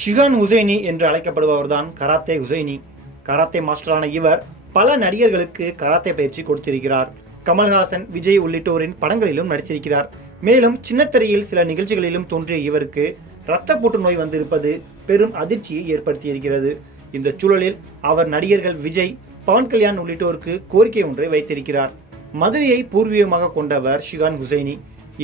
Shihan Hussaini என்று அழைக்கப்படுபவர்தான் karate Hussaini karate மாஸ்டரான இவர் பல நடிகர்களுக்கு கராத்தே பயிற்சி கொடுத்திருக்கிறார். கமல்ஹாசன் விஜய் உள்ளிட்டோரின் படங்களிலும் நடித்திருக்கிறார். மேலும் சின்னத்திரையில் சில நிகழ்ச்சிகளிலும் தோன்றிய இவருக்கு இரத்த புற்றுநோய் வந்திருப்பது பெரும் அதிர்ச்சியை ஏற்படுத்தியிருக்கிறது. இந்த சூழலில் அவர் நடிகர்கள் விஜய் பவன் கல்யாண் உள்ளிட்டோருக்கு கோரிக்கை ஒன்றை வைத்திருக்கிறார். மதுரையை பூர்வீகமாக கொண்டவர் ஷிகான் ஹுசைனி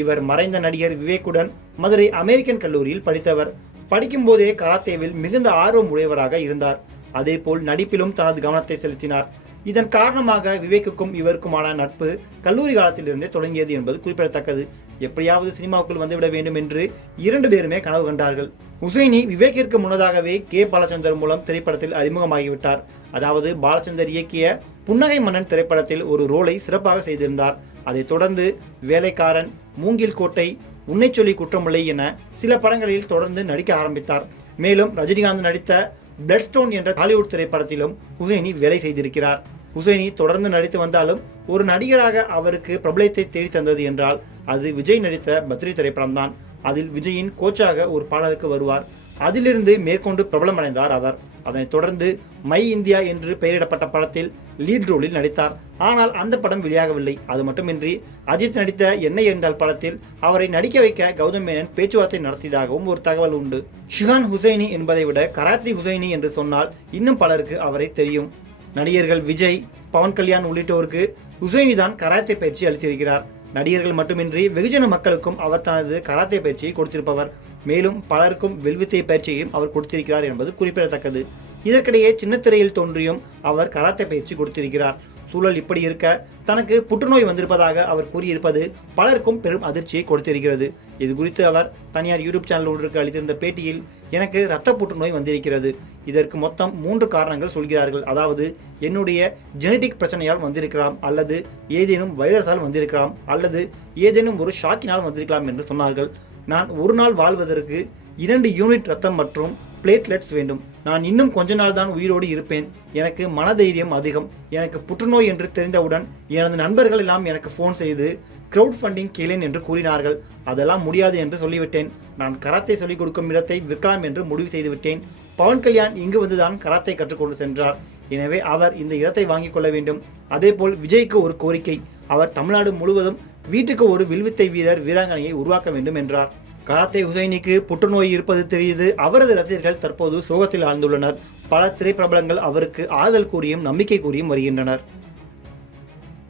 இவர் மறைந்த நடிகர் விவேக்குடன் மதுரை அமெரிக்கன் கல்லூரியில் படித்தவர். படிக்கும்போதே கராத்தேவில் மிகுந்த ஆர்வம் உடையவராக இருந்தார். அதேபோல் நடிப்பிலும் தனது கவனத்தை செலுத்தினார். இதன் காரணமாக விவேக்குக்கும் இவருக்குமான நட்பு கல்லூரி காலத்திலிருந்தே தொடங்கியது என்பது குறிப்பிடத்தக்கது. எப்படியாவது சினிமாவுக்குள் வந்துவிட வேண்டும் என்று இரண்டு பேருமே கனவு கண்டார்கள். உசைனி விவேக்கிற்கு முன்னதாகவே கே. பாலச்சந்தர் மூலம் திரைப்படத்தில் அறிமுகமாகிவிட்டார். அதாவது பாலச்சந்தர் இயக்கிய புன்னகை மன்னன் திரைப்படத்தில் ஒரு ரோலை சிறப்பாக செய்திருந்தார். அதைத் தொடர்ந்து வேலைக்காரன் மூங்கில் கோட்டை உன்னை சொல்லி குற்றமில்லை என சில படங்களில் தொடர்ந்து நடிக்க ஆரம்பித்தார். மேலும் ரஜினிகாந்த் நடித்த பிளட் ஸ்டோன் என்ற ஹாலிவுட் திரைப்படத்திலும் ஹுசைனி வேலை செய்திருக்கிறார். ஹுசைனி தொடர்ந்து நடித்து வந்தாலும் ஒரு நடிகராக அவருக்கு பிரபலத்தை தேடி தந்தது என்றால் அது விஜய் நடித்த பத்ரி திரைப்படம்தான். அதில் விஜயின் கோச்சாக ஒரு பாடலுக்கு வருவார். அதிலிருந்து மேற்கொண்டு பிரபலமடைந்தார் அவர். அதனைத் தொடர்ந்து மை இந்தியா என்று பெயரிடப்பட்ட படத்தில் லீட் ரோலில் நடித்தார். ஆனால் அந்த படம் வெளியாகவில்லை. அது மட்டுமின்றி அஜித் நடித்த என்ன இருந்தால் படத்தில் அவரை நடிக்க வைக்க கௌதம் மேனன் பேச்சுவார்த்தை நடத்தியதாகவும் ஒரு தகவல் உண்டு. ஷிஹான் ஹுசைனி என்பதை விட கராத்தி ஹுசைனி என்று சொன்னால் இன்னும் பலருக்கு அவரை தெரியும். நடிகர்கள் விஜய் பவன் கல்யாண் உள்ளிட்டோருக்கு ஹுசைனி தான் கராத்தே பயிற்சி அளித்திருக்கிறார். நடிகர்கள் மட்டுமின்றி வெகுஜன மக்களுக்கும் அவர் தனது கராத்தே பயிற்சியை கொடுத்திருப்பவர். மேலும் பலருக்கும் வில்வித்தை பயிற்சியையும் அவர் கொடுத்திருக்கிறார் என்பது குறிப்பிடத்தக்கது. இதற்கிடையே சின்னத்திரையில் தோன்றியும் அவர் கராத்தே பயிற்சி கொடுத்திருக்கிறார். சூழல் இப்படி இருக்க தனக்கு புற்றுநோய் வந்திருப்பதாக அவர் கூறியிருப்பது பலருக்கும் பெரும் அதிர்ச்சியை கொடுத்திருக்கிறது. இது குறித்து அவர் தனியார் யூடியூப் சேனல் ஒன்றுக்கு அளித்திருந்த பேட்டியில் எனக்கு இரத்த புற்றுநோய் வந்திருக்கிறது. இதற்கு மொத்தம் மூன்று காரணங்கள் சொல்கிறார்கள். அதாவது என்னுடைய ஜெனடிக் பிரச்சனையால் வந்திருக்கலாம் அல்லது ஏதேனும் வைரஸால் வந்திருக்கலாம் அல்லது ஏதேனும் ஒரு ஷாக்கினால் வந்திருக்கலாம் என்று சொன்னார்கள். நான் ஒரு நாள் வாழ்வதற்கு இரண்டு யூனிட் ரத்தம் மற்றும் பிளேட்லெட்ஸ் வேண்டும். நான் இன்னும் கொஞ்ச நாள் தான் உயிரோடு இருப்பேன். எனக்கு மனதைரியம் அதிகம். எனக்கு புற்றுநோய் என்று தெரிந்தவுடன் எனது நண்பர்கள் எல்லாம் எனக்கு ஃபோன் செய்து க்ரௌட் ஃபண்டிங் கேளேன் என்று கூறினார்கள். அதெல்லாம் முடியாது என்று சொல்லிவிட்டேன். நான் கராத்தை சொல்லிக் கொடுக்கும் இடத்தை விற்கலாம் என்று முடிவு செய்துவிட்டேன் பவன் கல்யாண் இங்கு வந்துதான் கராத்தை கற்றுக்கொண்டு சென்றார். எனவே அவர் இந்த இடத்தை வாங்கிக் கொள்ள வேண்டும். அதேபோல் விஜய்க்கு ஒரு கோரிக்கை. அவர் தமிழ்நாடு முழுவதும் வீட்டுக்கு ஒரு வில்வித்தை வீரர் வீராங்கனையை உருவாக்க வேண்டும் என்றார். கராத்தே ஹுசைனிக்கு புற்றுநோய் இருப்பது தெரியுது. அவரது ரசிகர்கள் தற்போது சோகத்தில் ஆழ்ந்துள்ளனர். பல திரைப்பிரபலங்கள் அவருக்கு ஆறுதல் கூறியும் நம்பிக்கை கூறியும் வருகின்றனர்.